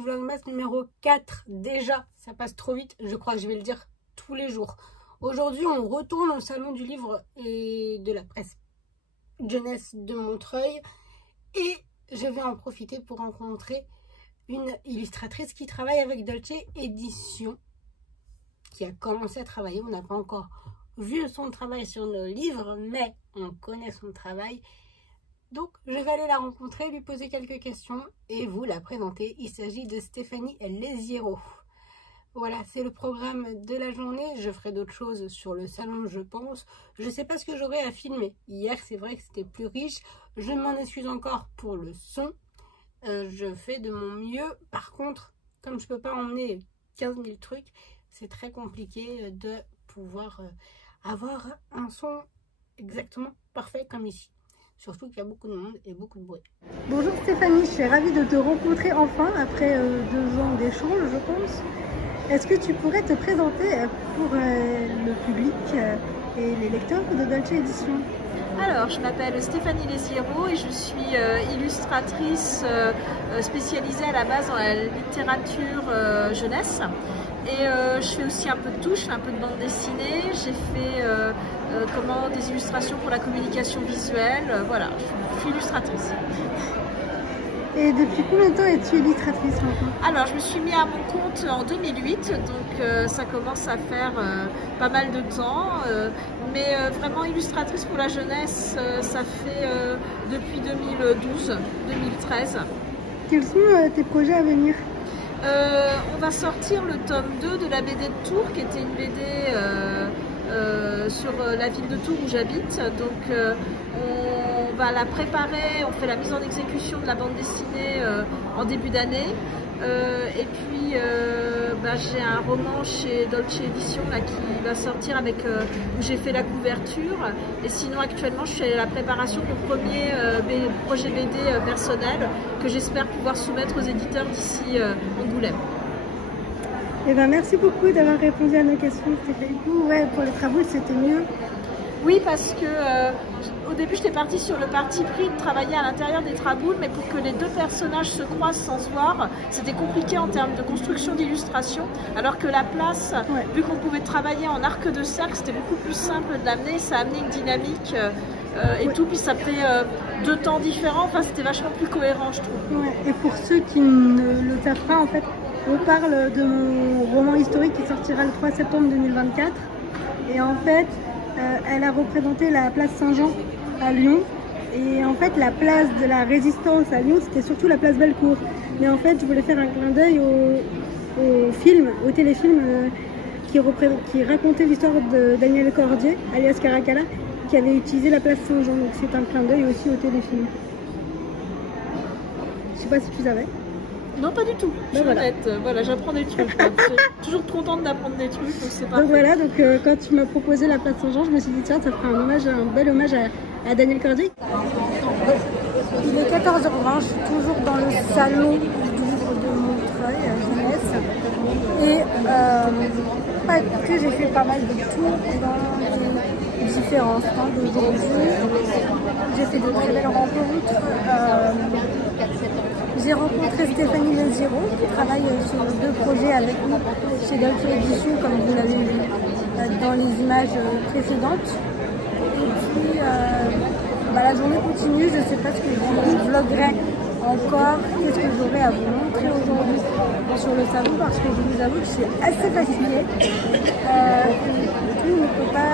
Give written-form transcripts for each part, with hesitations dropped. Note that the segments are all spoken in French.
vlogmas numéro 4 déjà, ça passe trop vite, je crois que je vais le dire tous les jours. Aujourd'hui on retourne au salon du livre et de la presse jeunesse de Montreuil et je vais en profiter pour rencontrer une illustratrice qui travaille avec Dolce Édition, qui a commencé à travailler. On n'a pas encore vu son travail sur nos livres, mais on connaît son travail. Donc, je vais aller la rencontrer, lui poser quelques questions et vous la présenter. Il s'agit de Stéphanie Lesiero. Voilà, c'est le programme de la journée. Je ferai d'autres choses sur le salon, je pense. Je ne sais pas ce que j'aurai à filmer. Hier, c'est vrai que c'était plus riche. Je m'en excuse encore pour le son. Je fais de mon mieux. Par contre, comme je ne peux pas emmener 15 000 trucs, c'est très compliqué de pouvoir avoir un son exactement parfait comme ici. Surtout qu'il y a beaucoup de monde et beaucoup de bruit. Bonjour Stéphanie, je suis ravie de te rencontrer enfin après 2 ans d'échange, je pense. Est-ce que tu pourrais te présenter pour le public et les lecteurs de Dolce Édition? Alors, je m'appelle Stéphanie Lesiero et je suis illustratrice spécialisée à la base dans la littérature jeunesse. Et je fais aussi un peu de touche, un peu de bande dessinée. J'ai fait des illustrations pour la communication visuelle. Voilà, je suis illustratrice. Et depuis combien de temps es-tu illustratrice maintenant? Alors, je me suis mis à mon compte en 2008, donc ça commence à faire pas mal de temps. Mais vraiment illustratrice pour la jeunesse, ça fait depuis 2012-2013. Quels sont tes projets à venir? On va sortir le tome 2 de la BD de Tours, qui était une BD sur la ville de Tours où j'habite. Donc on va la préparer, on fait la mise en exécution de la bande dessinée en début d'année. Et puis j'ai un roman chez Dolce Édition là, qui va sortir avec où j'ai fait la couverture. Et sinon actuellement je suis à la préparation de mon premier projet BD personnel que j'espère pouvoir soumettre aux éditeurs d'ici Angoulême. Eh ben, merci beaucoup d'avoir répondu à nos questions. Du coup, ouais, pour les travaux c'était mieux. Oui, parce que au début j'étais partie sur le parti pris de travailler à l'intérieur des traboules, mais pour que les 2 personnages se croisent sans se voir, c'était compliqué en termes de construction d'illustration, alors que la place, vu qu'on pouvait travailler en arc de cercle, c'était beaucoup plus simple de l'amener, ça a amené une dynamique et tout, puis ça fait 2 temps différents, enfin c'était vachement plus cohérent je trouve. Ouais. Et pour ceux qui ne le savent pas, en fait, on parle de mon roman historique qui sortira le 3 septembre 2024, et en fait, elle a représenté la place Saint-Jean à Lyon. Et en fait, la place de la Résistance à Lyon, c'était surtout la place Bellecour. Mais en fait, je voulais faire un clin d'œil au téléfilm qui racontait l'histoire de Daniel Cordier, alias Caracalla, qui avait utilisé la place Saint-Jean. Donc c'est un clin d'œil aussi au téléfilm. Je sais pas si tu savais. Non, pas du tout. Je suis honnête. Voilà, j'apprends des trucs. Je suis toujours contente d'apprendre des trucs. Donc voilà, donc quand tu m'as proposé la place Saint-Jean, je me suis dit tiens, ça fera un bel hommage à Daniel Cordier. Il est 14h20, je suis toujours dans le salon du livre de Montreuil, jeunesse. Et j'ai fait pas mal de tours dans les différents stands d'aujourd'hui. J'ai fait de très belles rencontres. J'ai rencontré Stéphanie Lesiero qui travaille sur 2 projets avec nous chez Dolce Édition, comme vous l'avez vu dans les images précédentes. Et puis la journée continue, je ne sais pas ce que je vloggerai encore, qu'est-ce que j'aurai à vous montrer aujourd'hui sur le salon, parce que je vous avoue que je suis assez fatiguée. Tout ne peut pas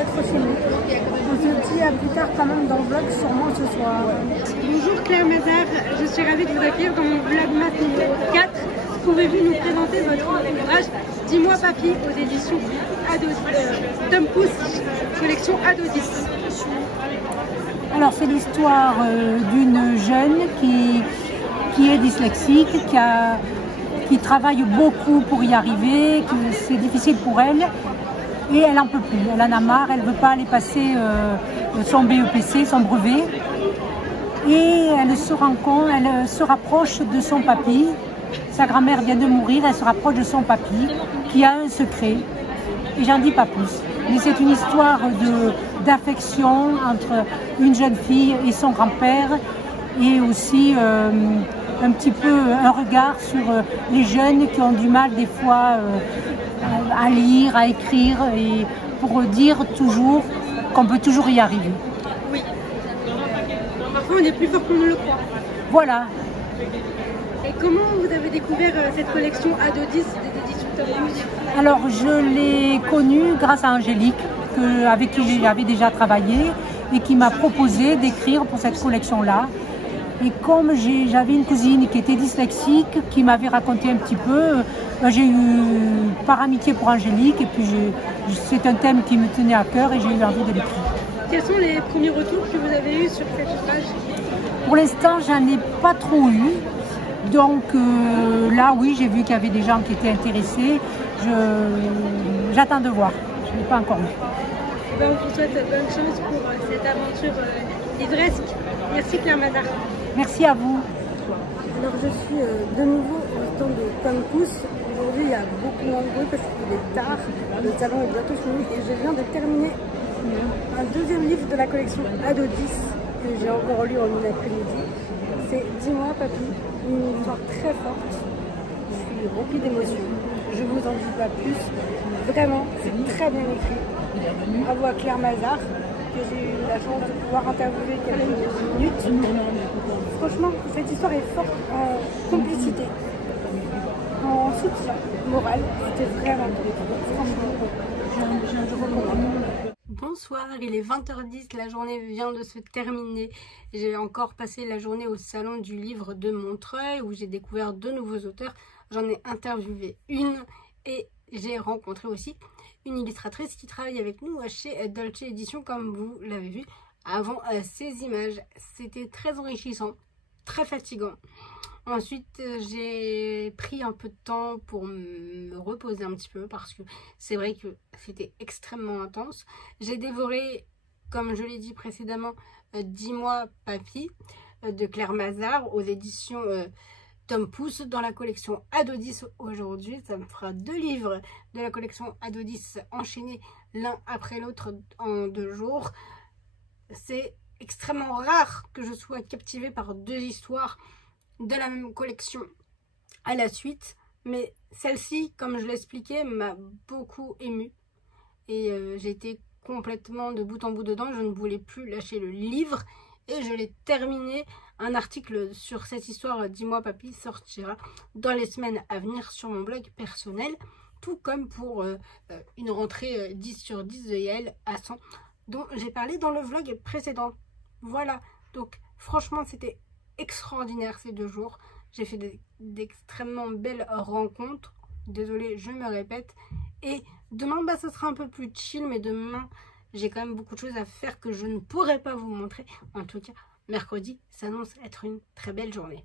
être filmé. On se dit à plus tard quand même dans le vlog, sûrement ce soir. Bonjour Claire Mazar, je suis ravie de vous accueillir dans mon vlogmas numéro 4. Pouvez-vous nous présenter votre ouvrage Dis-moi Papy aux éditions Tom Pouce, collection Ado10? Alors c'est l'histoire d'une jeune qui est dyslexique, qui travaille beaucoup pour y arriver, que c'est difficile pour elle. Et elle n'en peut plus, elle en a marre, elle ne veut pas aller passer son BEPC, son brevet. Et elle se rapproche de son papy. Sa grand-mère vient de mourir, elle se rapproche de son papy, qui a un secret. Et j'en dis pas plus. Mais c'est une histoire d'affection entre une jeune fille et son grand-père. Et aussi un petit peu un regard sur les jeunes qui ont du mal des fois à lire, à écrire, et pour dire toujours qu'on peut toujours y arriver. Oui. Parfois on est plus fort qu'on ne le croit. Voilà. Et comment vous avez découvert cette collection Ado 10 des éditions Tom Pouce? Alors je l'ai connue grâce à Angélique, avec qui j'avais déjà travaillé et qui m'a proposé d'écrire pour cette collection-là. Et comme j'avais une cousine qui était dyslexique, qui m'avait raconté un petit peu, j'ai eu par amitié pour Angélique, et puis c'est un thème qui me tenait à cœur et j'ai eu envie de l'écrire. Quels sont les premiers retours que vous avez eus sur cette page? Pour l'instant, j'en ai pas trop eu. Donc là, oui, j'ai vu qu'il y avait des gens qui étaient intéressés. J'attends de voir. Je n'ai pas encore vu. On vous souhaite bonne chance pour cette aventure livresque. Merci Claire Mazard. Merci à vous. Alors je suis de nouveau au stand de Tom Pouce. Aujourd'hui il y a beaucoup moins de bruit parce qu'il est tard. Le salon est bientôt fini et je viens de terminer un deuxième livre de la collection Ado 10 que j'ai encore lu en une après-midi. C'est Dis-moi Papy, une histoire très forte. Je suis remplie d'émotions. Je vous en dis pas plus. Vraiment, c'est très bien écrit. Bravo à Claire Mazard, que j'ai eu la chance de pouvoir interviewer quelques minutes. Franchement, cette histoire est forte en complicité, en soutien moral. C'était vraiment top. Franchement, je recommande. Bonsoir, il est 20h10, la journée vient de se terminer. J'ai encore passé la journée au salon du livre de Montreuil où j'ai découvert de nouveaux auteurs. J'en ai interviewé une et j'ai rencontré aussi une illustratrice qui travaille avec nous chez Dolce Edition, comme vous l'avez vu avant ces images. C'était très enrichissant, très fatigant. Ensuite, j'ai pris un peu de temps pour me reposer un petit peu parce que c'est vrai que c'était extrêmement intense. J'ai dévoré, comme je l'ai dit précédemment, Dis-moi Papy de Claire Mazard aux éditions Tom Pouce dans la collection Ado 10 aujourd'hui. Ça me fera 2 livres de la collection Ado 10 enchaînés l'un après l'autre en 2 jours. C'est extrêmement rare que je sois captivée par 2 histoires de la même collection à la suite, mais celle-ci, comme je l'expliquais, m'a beaucoup émue et j'ai été complètement de bout en bout dedans. Je ne voulais plus lâcher le livre et je l'ai terminé. Un article sur cette histoire Dis-moi Papy sortira dans les semaines à venir sur mon blog personnel, tout comme pour une rentrée 10 sur 10 de Yael à 100 dont j'ai parlé dans le vlog précédent. Voilà, donc franchement c'était extraordinaire ces 2 jours. J'ai fait d'extrêmement belles rencontres. Désolée, je me répète. Et demain, ça sera un peu plus chill, mais demain, j'ai quand même beaucoup de choses à faire que je ne pourrai pas vous montrer. En tout cas, mercredi s'annonce être une très belle journée.